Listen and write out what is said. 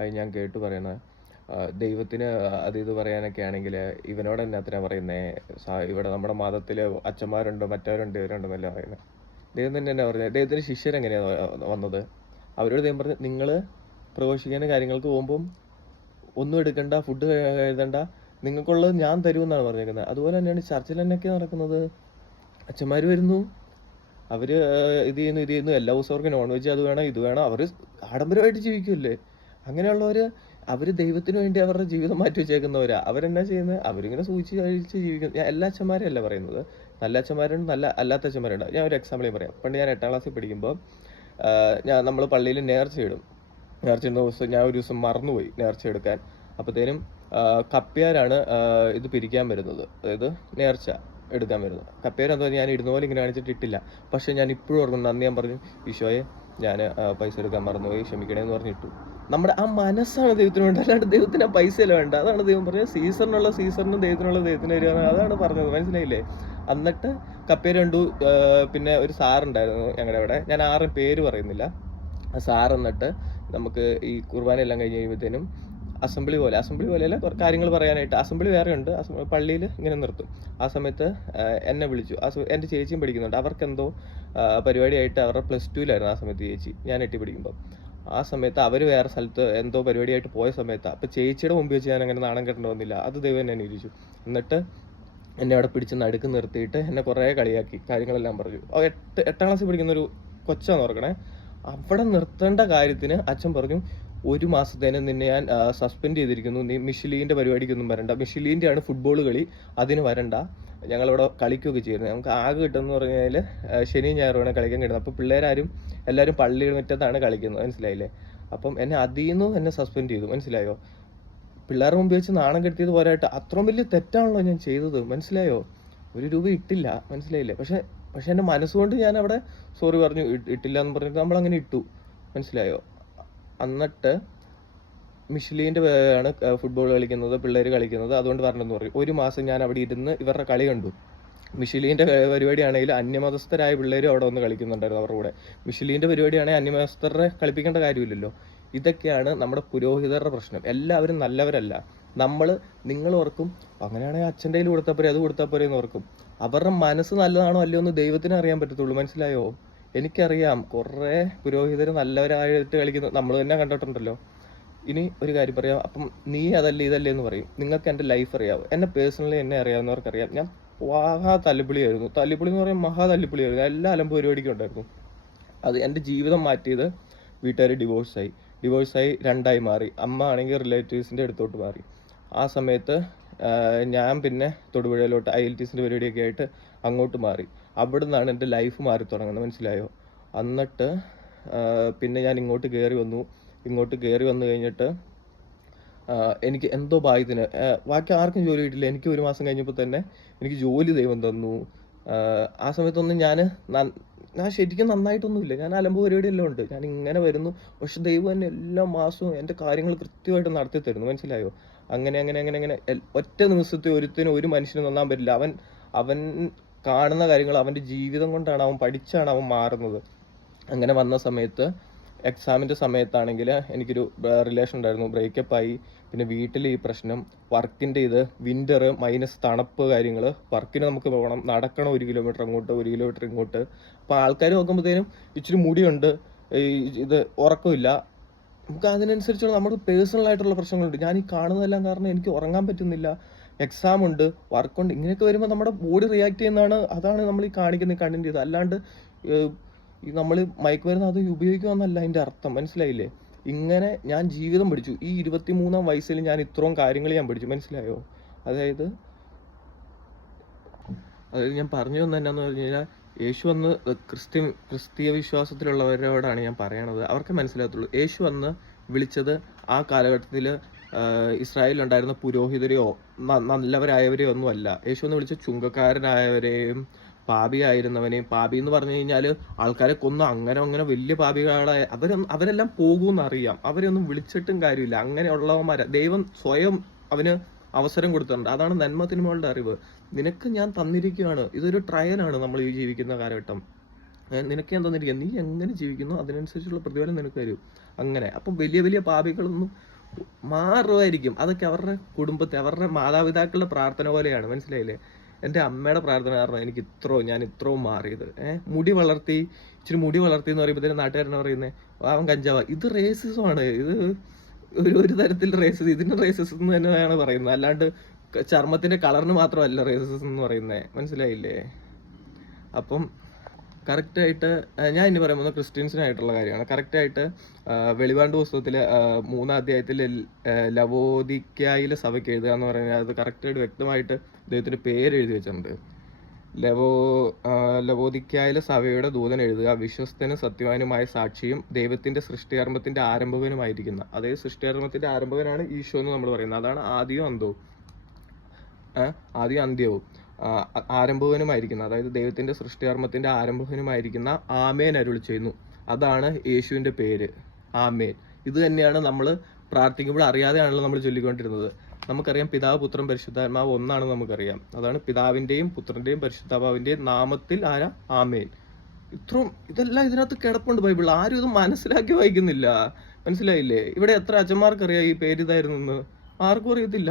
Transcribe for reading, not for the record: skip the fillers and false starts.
അത് ഞാൻ കേട്ടു പറയുന്നത്. ദൈവത്തിന് അത് ഇത് പറയാനൊക്കെ ആണെങ്കിൽ ഇവനോട് തന്നെ അത്ര പറയുന്നേ, ഇവിടെ നമ്മുടെ മതത്തിൽ അച്ഛന്മാരുണ്ട്, മറ്റവരുണ്ട്, ഇവരുണ്ടെന്നല്ല പറയുന്നത്. ദൈവം തന്നെ എന്നാ പറഞ്ഞത്, ദൈവത്തിന് ശിഷ്യരെങ്ങനെയാണ് വന്നത്? അവരോട് ദൈവം പറഞ്ഞു, നിങ്ങൾ പ്രഘോഷിക്കുന്ന കാര്യങ്ങൾക്ക് പോകുമ്പം ഒന്നും എടുക്കണ്ട, ഫുഡ് എഴുതണ്ട, നിങ്ങൾക്കുള്ളത് ഞാൻ തരുമെന്നാണ് പറഞ്ഞേക്കുന്നത്. അതുപോലെ തന്നെയാണ് ചർച്ചിൽ തന്നെയൊക്കെ നടക്കുന്നത്. അച്ഛന്മാർ വരുന്നു, അവർ ഇത് ചെയ്യുന്നു, എല്ലാ ദിവസവും അവർക്ക് നോൺ വെജ് അത് വേണം ഇത് വേണം, അവർ ആഡംബരമായിട്ട് ജീവിക്കുമല്ലേ. അങ്ങനെയുള്ളവർ അവർ ദൈവത്തിന് വേണ്ടി അവരുടെ ജീവിതം മാറ്റി വെച്ചേക്കുന്നവരാ. അവരെന്നാ ചെയ്യുന്നത്? അവരിങ്ങനെ സൂചിച്ച് കഴിച്ച് ജീവിക്കുന്നു. ഞാൻ എല്ലാ അച്ഛന്മാരെയും അല്ല പറയുന്നത്, നല്ല അച്ഛന്മാരുണ്ട്, നല്ല അല്ലാത്ത അച്ഛന്മാരുണ്ട്. ഞാൻ ഒരു എക്സാമ്പിൾ പറയാം. പണ്ട് ഞാൻ 8ാം ക്ലാസ്സിൽ പഠിക്കുമ്പോൾ നമ്മൾ പള്ളിയിൽ നേർച്ചയിടും. നേർച്ചയിടുന്ന ദിവസം ഞാൻ ഒരു ദിവസം മറന്നുപോയി നേർച്ച എടുക്കാൻ. അപ്പോഴത്തേനും കപ്പ്യാരാണ് ഇത് പിരിക്കാൻ വരുന്നത്, അതായത് നേർച്ച എടുക്കാൻ വരുന്നത്. കപ്പേരെന്തോ ഞാൻ ഇടുന്ന പോലെ ഇങ്ങനെ കാണിച്ചിട്ട് ഇട്ടില്ല. പക്ഷെ ഞാൻ ഇപ്പോഴും ഓർക്കുന്നു, അന്ന് ഞാൻ പറഞ്ഞു, ഈശോയെ ഞാൻ പൈസ എടുക്കാൻ മറന്നുപോയി, ക്ഷമിക്കണേന്ന് പറഞ്ഞിട്ടു. നമ്മുടെ ആ മനസ്സാണ് ദൈവത്തിന് വേണ്ടത്, അല്ലാണ്ട് ദൈവത്തിന് ആ പൈസയല്ല വേണ്ട. അതാണ് ദൈവം പറഞ്ഞത്, സീസറിനുള്ള സീസറിനും ദൈവത്തിനുള്ള ദൈവത്തിന് വരിക, അതാണ് പറഞ്ഞത്. മനസ്സിലായില്ലേ? എന്നിട്ട് കപ്പേര് കണ്ടു. പിന്നെ ഒരു സാറുണ്ടായിരുന്നു ഞങ്ങളുടെ അവിടെ, ഞാൻ ആരും പേര് പറയുന്നില്ല. ആ സാർ എന്നിട്ട് നമുക്ക് ഈ കുർബാന എല്ലാം കഴിഞ്ഞ് കഴിയുമ്പോഴത്തേനും അസംബ്ലി പോലെയല്ല, കുറച്ച് കാര്യങ്ങൾ പറയാനായിട്ട്. അസംബ്ലി വേറെ ഉണ്ട്, പള്ളിയിൽ ഇങ്ങനെ നിർത്തും. ആ സമയത്ത് എന്നെ വിളിച്ചു. എൻ്റെ ചേച്ചിയും പഠിക്കുന്നുണ്ട്. അവർക്കെന്തോ പരിപാടിയായിട്ട്, അവരുടെ +2-ലായിരുന്നു ആ സമയത്ത് ചേച്ചി, ഞാൻ 8 പഠിക്കുമ്പോൾ. ആ സമയത്ത് അവർ വേറെ സ്ഥലത്ത് എന്തോ പരിപാടിയായിട്ട് പോയ സമയത്താണ്. അപ്പോൾ ചേച്ചിയുടെ മുമ്പ് വെച്ച് ഞാൻ അങ്ങനെ നാണം കെട്ടേണ്ടി വന്നില്ല. അത് ദൈവം എന്നെ അനുഗ്രഹിച്ചു. എന്നിട്ട് എന്നെ അവിടെ പിടിച്ച് നടുക്ക് നിർത്തിയിട്ട് എന്നെ കുറേ കളിയാക്കി, കാര്യങ്ങളെല്ലാം പറഞ്ഞു. 8ാം ക്ലാസ്സിൽ പഠിക്കുന്ന ഒരു കൊച്ചാന്ന് ഓർക്കണേ. അവിടെ നിർത്തേണ്ട കാര്യത്തിന് അച്ഛൻ പറഞ്ഞു, 1 മാസത്തേന് നിന്നെ ഞാൻ സസ്പെൻഡ് ചെയ്തിരിക്കുന്നു, നീ മിഷലീൻ്റെ പരിപാടിക്കൊന്നും വരണ്ട. മിഷലീൻ്റെ ആണ് ഫുട്ബോൾ കളി, അതിന് വരണ്ട. ഞങ്ങളവിടെ കളിക്കുകയൊക്കെ ചെയ്യുന്നത്. നമുക്ക് ആകെ കിട്ടുമെന്ന് പറഞ്ഞു കഴിഞ്ഞാൽ ശനിയും ഞായറുമാണ് കളിക്കാൻ കിട്ടുന്നത്. അപ്പോൾ പിള്ളേരാരും എല്ലാവരും പള്ളിയുടെ മുറ്റത്താണ് കളിക്കുന്നത്, മനസ്സിലായില്ലേ? അപ്പം എന്നെ അതിൽ നിന്നും എന്നെ സസ്പെൻഡ് ചെയ്തു, മനസ്സിലായോ? പിള്ളേരുടെ മുമ്പ് വെച്ച് നാണം കെട്ടിയത് പോരായിട്ട് അത്രയും വലിയ തെറ്റാണല്ലോ ഞാൻ ചെയ്തത്, മനസ്സിലായോ? 1 രൂപ ഇട്ടില്ല, മനസ്സിലായില്ലേ? പക്ഷെ എൻ്റെ മനസ്സുകൊണ്ട് ഞാൻ അവിടെ സോറി പറഞ്ഞു, ഇട്ടില്ല എന്ന് പറഞ്ഞിട്ട് നമ്മളങ്ങനെ ഇട്ടു, മനസ്സിലായോ? എന്നിട്ട് മിഷലീൻ്റെ ആണ് ഫുട്ബോൾ കളിക്കുന്നത്, പിള്ളേർ കളിക്കുന്നത്, അതുകൊണ്ട് വരണമെന്ന് പറയും. 1 മാസം ഞാൻ അവിടെ ഇരുന്ന് ഇവരുടെ കളി കണ്ടു. മിഷലീൻ്റെ പരിപാടിയാണെങ്കിൽ അന്യമതസ്ഥരായ പിള്ളേരും അവിടെ വന്ന് കളിക്കുന്നുണ്ടായിരുന്നു അവരുടെ കൂടെ. മിഷലീൻ്റെ പരിപാടിയാണെങ്കിൽ അന്യമതസ്ഥരെ കളിപ്പിക്കേണ്ട കാര്യമില്ലല്ലോ. ഇതൊക്കെയാണ് നമ്മുടെ പുരോഹിതരുടെ പ്രശ്നം. എല്ലാവരും നല്ലവരല്ല. നിങ്ങൾ ഓർക്കും, അങ്ങനെയാണെങ്കിൽ അച്ഛൻ്റെ കയ്യിൽ കൊടുത്താൽ പോരെ, അത് കൊടുത്താൽ പോരെ എന്ന് ഓർക്കും. അവരുടെ മനസ്സ് നല്ലതാണോ അല്ലയോ എന്ന് ദൈവത്തിന് അറിയാൻ പറ്റത്തുള്ളൂ, മനസ്സിലായോ? എനിക്കറിയാം കുറേ പുരോഹിതർ നല്ലവരായിട്ട് കളിക്കുന്നത്, നമ്മൾ തന്നെ കണ്ടിട്ടുണ്ടല്ലോ. ഇനി ഒരു കാര്യം പറയാം. അപ്പം നീ അതല്ലേ ഇതല്ലേ എന്ന് പറയും. നിങ്ങൾക്ക് എൻ്റെ ലൈഫ് അറിയാവും, എന്നെ പേഴ്സണലി എന്നെ അറിയാവുന്നവർക്കറിയാം. ഞാൻ മഹാ തല്ലിപ്പൊളിയായിരുന്നു. തല്ലിപ്പൊളി എന്ന് പറയുമ്പോൾ മഹാ തല്ലിപ്പൊളിയായിരുന്നു. എല്ലാ അലമ്പ് പരിപാടിക്കും ഉണ്ടായിരുന്നു. അത് എൻ്റെ ജീവിതം മാറ്റിയത് വീട്ടുകാർ ഡിവോഴ്സായി 2ആയി മാറി. അമ്മ ആണെങ്കിൽ റിലേറ്റീവ്സിൻ്റെ അടുത്തോട്ട് മാറി. ആ സമയത്ത് ഞാൻ പിന്നെ തൊടുപുഴയിലോട്ട് IELTSൻ്റെ പരിപാടിയൊക്കെ ആയിട്ട് അങ്ങോട്ട് മാറി. അവിടെ നിന്നാണ് എൻ്റെ ലൈഫ് മാറി തുടങ്ങുന്നത്, മനസ്സിലായോ? എന്നിട്ട് പിന്നെ ഞാൻ ഇങ്ങോട്ട് കയറി വന്നു കഴിഞ്ഞിട്ട് എനിക്ക് എന്തോ ഭാഗ്യത്തിന്, ബാക്കി ആർക്കും ജോലി കിട്ടില്ല. എനിക്ക് 1 മാസം കഴിഞ്ഞപ്പോൾ തന്നെ എനിക്ക് ജോലി ദൈവം തന്നു. ആ സമയത്തൊന്നും ഞാൻ ശരിക്കും നന്നായിട്ടൊന്നുമില്ല. ഞാൻ അലമ്പ് പരിപാടിയെല്ലാം ഉണ്ട്. ഞാൻ ഇങ്ങനെ വരുന്നു, പക്ഷെ ദൈവം തന്നെ എല്ലാ മാസവും എൻ്റെ കാര്യങ്ങൾ കൃത്യമായിട്ട് നടത്തി തരുന്നു, മനസ്സിലായോ? അങ്ങനെ ഒറ്റ നിമിഷത്തിൽ ഒരു മനുഷ്യന് നന്നാൻ പറ്റില്ല. അവൻ കാണുന്ന കാര്യങ്ങൾ അവൻ്റെ ജീവിതം കൊണ്ടാണ്, അവൻ പഠിച്ചാണ് അവൻ മാറുന്നത്. അങ്ങനെ വന്ന സമയത്ത് എക്സാമിൻ്റെ സമയത്താണെങ്കിൽ എനിക്കൊരു റിലേഷൻ ഉണ്ടായിരുന്നു, ബ്രേക്കപ്പ് ആയി. പിന്നെ വീട്ടിൽ ഈ പ്രശ്നം, വർക്കിൻ്റെ ഇത്, വിൻ്റർ മൈനസ് തണുപ്പ് കാര്യങ്ങൾ, വർക്കിന് നമുക്ക് പോകണം, നടക്കണം 1 കിലോമീറ്റർ അങ്ങോട്ട് 1 കിലോമീറ്റർ ഇങ്ങോട്ട്. അപ്പോൾ ആൾക്കാർ നോക്കുമ്പോഴത്തേനും ഇച്ചിരി മുടിയുണ്ട്, ഇത് ഉറക്കമില്ല. നമുക്ക് അതിനനുസരിച്ചുള്ള നമ്മുടെ പേഴ്സണലായിട്ടുള്ള പ്രശ്നങ്ങളുണ്ട്. ഞാൻ ഈ കാണുന്നതെല്ലാം കാരണം എനിക്ക് ഉറങ്ങാൻ പറ്റുന്നില്ല, എക്സാം ഉണ്ട്, വർക്കുണ്ട്. ഇങ്ങനെയൊക്കെ വരുമ്പോൾ നമ്മുടെ ബോഡി റിയാക്ട് ചെയ്യുന്നതാണ്. അതാണ് നമ്മൾ ഈ കാണിക്കുന്ന കണ്ടന്റ് ചെയ്ത്. അല്ലാണ്ട് നമ്മൾ മയക്കുമരുന്ന് അത് ഉപയോഗിക്കുക എന്നല്ല അതിൻ്റെ അർത്ഥം, മനസ്സിലായില്ലേ? ഇങ്ങനെ ഞാൻ ജീവിതം പഠിച്ചു. ഈ 23-ാം വയസ്സിൽ ഞാൻ ഇത്രയും കാര്യങ്ങൾ ഞാൻ പഠിച്ചു, മനസ്സിലായോ? അതായത് ഞാൻ പറഞ്ഞു തന്നെ എന്നാന്ന് പറഞ്ഞു കഴിഞ്ഞാൽ, യേശു വന്ന് ക്രിസ്തീയ വിശ്വാസത്തിലുള്ളവരോടാണ് ഞാൻ പറയണത്. അവർക്ക് മനസ്സിലാകത്തുള്ളൂ. യേശു വന്ന് വിളിച്ചത് ആ കാലഘട്ടത്തിൽ ഇസ്രായേലിലുണ്ടായിരുന്ന പുരോഹിതരെയോ നല്ലവരായവരെയോ ഒന്നുമല്ല. യേശു വന്ന് വിളിച്ച ചുങ്കക്കാരനായവരെയും പാപിയായിരുന്നവനെയും. പാപി എന്ന് പറഞ്ഞു കഴിഞ്ഞാൽ ആൾക്കാരെ കൊന്ന് അങ്ങനെ വലിയ പാപികളായ അവരെല്ലാം പോകുമെന്നറിയാം. അവരെയൊന്നും വിളിച്ചിട്ടും കാര്യമില്ല. അങ്ങനെയുള്ളവന്മാരെ ദൈവം സ്വയം അവന് അവസരം കൊടുത്തിട്ടുണ്ട്. അതാണ് നന്മ തിന്മകളുടെ അറിവ്. നിനക്ക് ഞാൻ തന്നിരിക്കുകയാണ്. ഇതൊരു ട്രയലാണ് നമ്മൾ ഈ ജീവിക്കുന്ന കാലഘട്ടം. നിനക്ക് ഞാൻ തന്നിരിക്കുക, നീ എങ്ങനെ ജീവിക്കുന്നു അതിനനുസരിച്ചുള്ള പ്രതിഫലം നിനക്ക് തരും. അങ്ങനെ അപ്പം വലിയ പാപികളൊന്നും മാറുമായിരിക്കും. അതൊക്കെ അവരുടെ കുടുംബത്തെ, അവരുടെ മാതാപിതാക്കളുടെ പ്രാർത്ഥന പോലെയാണ്. മനസ്സിലായില്ലേ? എൻ്റെ അമ്മയുടെ പ്രാർത്ഥന കാരണം എനിക്ക് ഞാൻ ഇത്രയും മാറിയത്. മുടി വളർത്തി, ഇച്ചിരി മുടി വളർത്തി എന്ന് പറയുമ്പോഴത്തേനും നാട്ടുകാരെന്നാ പറയുന്നത്, അവൻ കഞ്ചാവാ. ഇത് റേസിസം ആണ്. ഇത് ഒരു തരത്തിൽ റേസിസം. ഇതിന് റേസിസം എന്ന് തന്നെയാണ് പറയുന്നത്. അല്ലാണ്ട് ചർമ്മത്തിന്റെ കളറിന് മാത്രമല്ല റേസിസം എന്ന് പറയുന്നത്. മനസ്സിലായില്ലേ? അപ്പം കറക്റ്റായിട്ട് ഞാൻ ഇനി പറയാൻ പോകുന്നത് ക്രിസ്ത്യൻസിനായിട്ടുള്ള കാര്യമാണ്. കറക്റ്റായിട്ട് വെളിപാട് പുസ്തകത്തിൽ 3-ാം അധ്യായത്തിൽ ലവോദിക്കായിലെ സഭയ്ക്ക് എഴുതുക എന്ന് പറഞ്ഞാൽ അത് കറക്റ്റായിട്ട് വ്യക്തമായിട്ട് ദൈവത്തിന്റെ പേര് എഴുതി വെച്ചിട്ടുണ്ട്. ലവോദിക്കായിലെ സഭയുടെ ദൂതൻ എഴുതുക, വിശ്വസ്തനും സത്യവാനുമായ സാക്ഷിയും ദൈവത്തിന്റെ സൃഷ്ടികർമ്മത്തിന്റെ ആരംഭകനുമായിരിക്കുന്ന. അതായത് സൃഷ്ടികർമ്മത്തിന്റെ ആരംഭകനാണ് ഈശോ എന്ന് നമ്മൾ പറയുന്നത്. അതാണ് ആദ്യവും അന്തവും, ആദ്യം അന്ത്യവും ആരംഭകനുമായിരിക്കുന്ന, അതായത് ദൈവത്തിന്റെ സൃഷ്ടികർമ്മത്തിന്റെ ആരംഭകനുമായിരിക്കുന്ന ആമേൻ അരുളി ചെയ്യുന്നു. അതാണ് യേശുവിന്റെ പേര്, ആമേൻ. ഇത് തന്നെയാണ് നമ്മൾ പ്രാർത്ഥിക്കുമ്പോൾ അറിയാതെയാണല്ലോ നമ്മൾ ചൊല്ലിക്കൊണ്ടിരുന്നത്. നമുക്കറിയാം പിതാവ് പുത്രൻ പരിശുദ്ധാത്മാവ് ഒന്നാണെന്ന് നമുക്കറിയാം. അതാണ് പിതാവിന്റെയും പുത്രന്റെയും പരിശുദ്ധാത്മാവിന്റെയും നാമത്തിൽ ആമേൻ. ഇതെല്ലാം ഇതിനകത്ത് കിടപ്പുണ്ട് ബൈബിളിൽ. ആരും ഇത് മനസ്സിലാക്കി വായിക്കുന്നില്ല. മനസ്സിലായില്ലേ? ഇവിടെ എത്ര അച്ഛന്മാർക്കറിയാം ഈ പേര് ഇതായിരുന്നു എന്ന്? ആർക്കും അറിയത്തില്ല.